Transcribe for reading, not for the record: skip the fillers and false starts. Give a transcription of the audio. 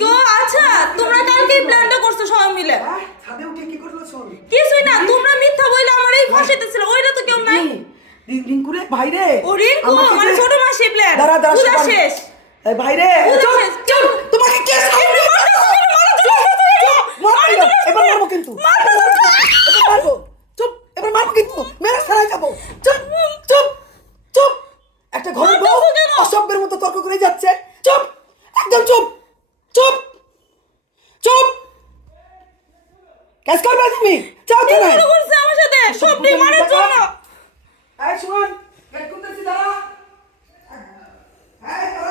কেউ আচ্ছা তোমরা কালকে প্ল্যানটা করছো সবাই মিলে? ছাদে উঠে কি করলো শোন? কিছুই না, তোমরা মিথ্যা বইলে আমার এই ফাঁসাইতেছিল, ওইটা তো কেউ নাই। রিঙ্কুরে ভাইরে, ও রিঙ্কু মানে ছোট মাসি প্ল্যান। দাঁড়া পূজা শেষ। এই ভাইরে, চুপ চুপ, তোমাকে কে সামনে মারো? এবার মারবো কিন্তু, এবার মারবো। চুপ, এবার মারবো কিন্তু, মেরে ছাড়াই যাবো। চুপ চুপ চুপ, একটা ঘরের বউ অসভ্যের মতো তর্ক করে যাচ্ছে। চুপ, একদম চুপ চুপ চুপ। কাজ করবে তুমি? চাও তো না? কি করছে আমার সাথে? সবটি মারার জন্য। এই শুন, গেট খুলতেছি, দাঁড়া। এই দাঁড়া।